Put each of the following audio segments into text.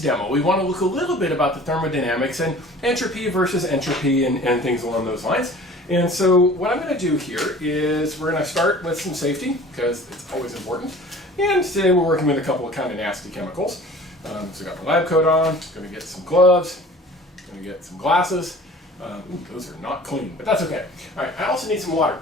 this demo, we want to look a little bit about the thermodynamics and entropy versus entropy and things along those lines. And so what I'm going to do here is we're going to start with some safety, because it's always important. And today we're working with a couple of kind of nasty chemicals. So I got my lab coat on, going to get some gloves, going to get some glasses. Those are not clean, but that's okay. All right, I also need some water.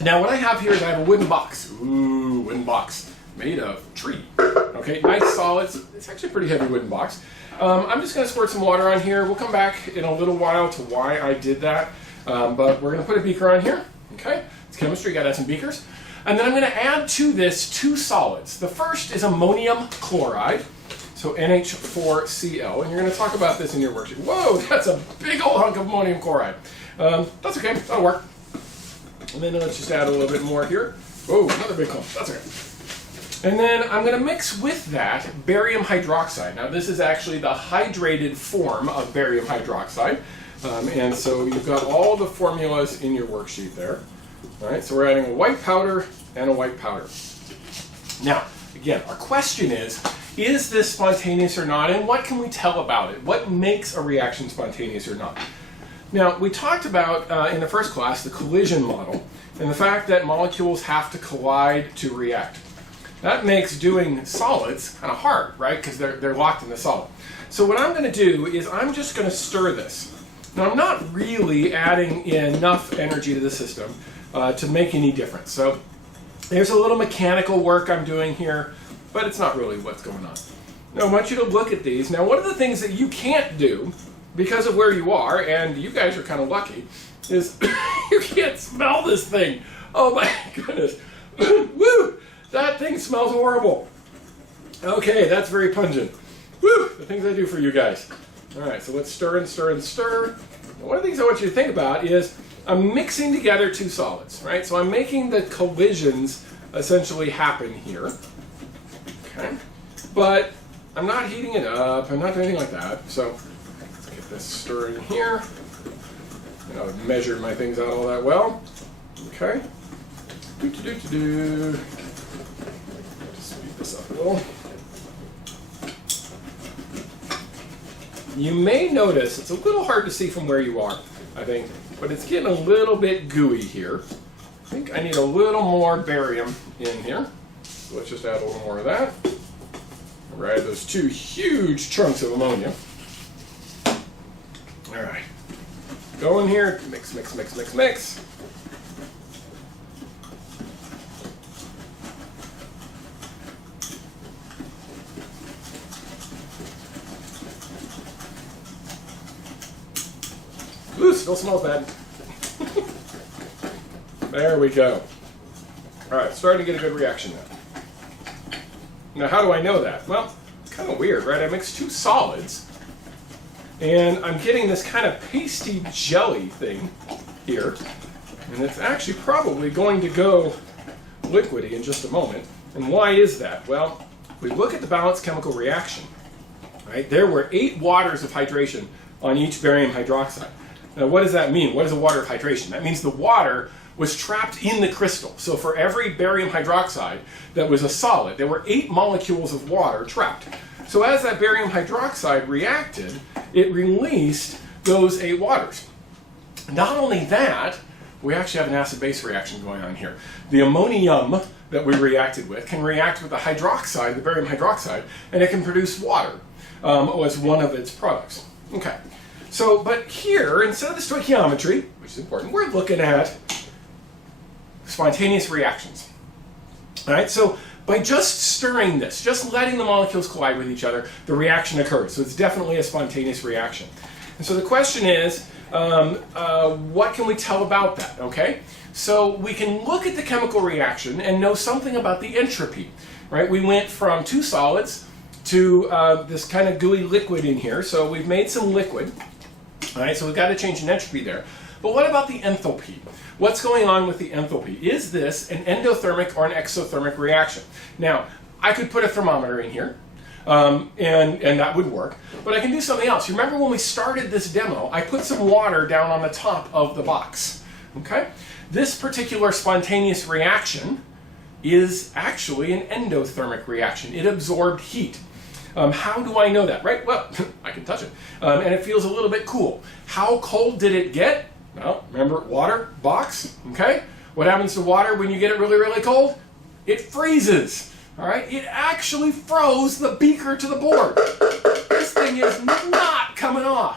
Now what I have here is I have a wooden box. Ooh, wooden box. Made of tree. Okay, nice solid. It's actually a pretty heavy wooden box. I'm just going to squirt some water on here. We'll come back in a little while to why I did that. But we're going to put a beaker on here. Okay, it's chemistry, got to add some beakers. And then I'm going to add to this two solids. The first is ammonium chloride, so NH4Cl. And you're going to talk about this in your worksheet. Whoa, that's a big old hunk of ammonium chloride. That's okay, that'll work. And then let's just add a little bit more here. Whoa, another big clump. That's okay. And then I'm going to mix with that barium hydroxide. Now this is actually the hydrated form of barium hydroxide. And so you've got all the formulas in your worksheet there. All right, so we're adding a white powder and a white powder. Now, again, our question is this spontaneous or not? And what can we tell about it? What makes a reaction spontaneous or not? Now, we talked about in the first class the collision model and the fact that molecules have to collide to react. That makes doing solids kind of hard, right? Because they're locked in the solid. So what I'm going to do is I'm just going to stir this. Now I'm not really adding enough energy to the system to make any difference. So there's a little mechanical work I'm doing here, but it's not really what's going on. Now I want you to look at these. Now one of the things that you can't do because of where you are, and you guys are kind of lucky, is you can't smell this thing. Oh my goodness. Woo! That thing smells horrible. Okay, that's very pungent. Woo! The things I do for you guys. All right, so let's stir and stir and stir. Now, one of the things I want you to think about is I'm mixing together two solids, right? So I'm making the collisions essentially happen here. Okay, but I'm not heating it up. I'm not doing anything like that. So let's get this stirring here. And I've measured my things out all that well. Okay. Do. Speed this up a little. You may notice it's a little hard to see from where you are, I think, but it's getting a little bit gooey here. I think I need a little more barium in here. So let's just add a little more of that. We'll add those two huge chunks of ammonia. All right. Go in here, mix, mix, mix, mix, mix. Ooh, still smells bad. There we go. All right, starting to get a good reaction now. Now, how do I know that? Well, it's kind of weird, right? I mixed two solids, and I'm getting this kind of pasty jelly thing here, and it's actually probably going to go liquidy in just a moment. And why is that? Well, if we look at the balanced chemical reaction, right? There were 8 waters of hydration on each barium hydroxide. Now, what does that mean? What is a water of hydration? That means the water was trapped in the crystal. So for every barium hydroxide that was a solid, there were 8 molecules of water trapped. So as that barium hydroxide reacted, it released those 8 waters. Not only that, we actually have an acid-base reaction going on here. The ammonium that we reacted with can react with the hydroxide, the barium hydroxide, and it can produce water as one of its products. Okay. So, but here, instead of the stoichiometry, which is important, we're looking at spontaneous reactions. All right, so by just stirring this, just letting the molecules collide with each other, the reaction occurs. So it's definitely a spontaneous reaction. And so the question is, what can we tell about that, okay? So we can look at the chemical reaction and know something about the entropy, right? We went from 2 solids to this kind of gooey liquid in here. So we've made some liquid. All right, so we've got to change an entropy there. But what about the enthalpy? What's going on with the enthalpy? Is this an endothermic or an exothermic reaction? Now, I could put a thermometer in here, and that would work. But I can do something else. You remember when we started this demo, I put some water down on the top of the box. Okay? This particular spontaneous reaction is actually an endothermic reaction. It absorbed heat. How do I know that, right? Well, I can touch it. And it feels a little bit cool. How cold did it get? Well, remember water, box, okay? What happens to water when you get it really, really cold? It freezes, all right? It actually froze the beaker to the board. This thing is not coming off.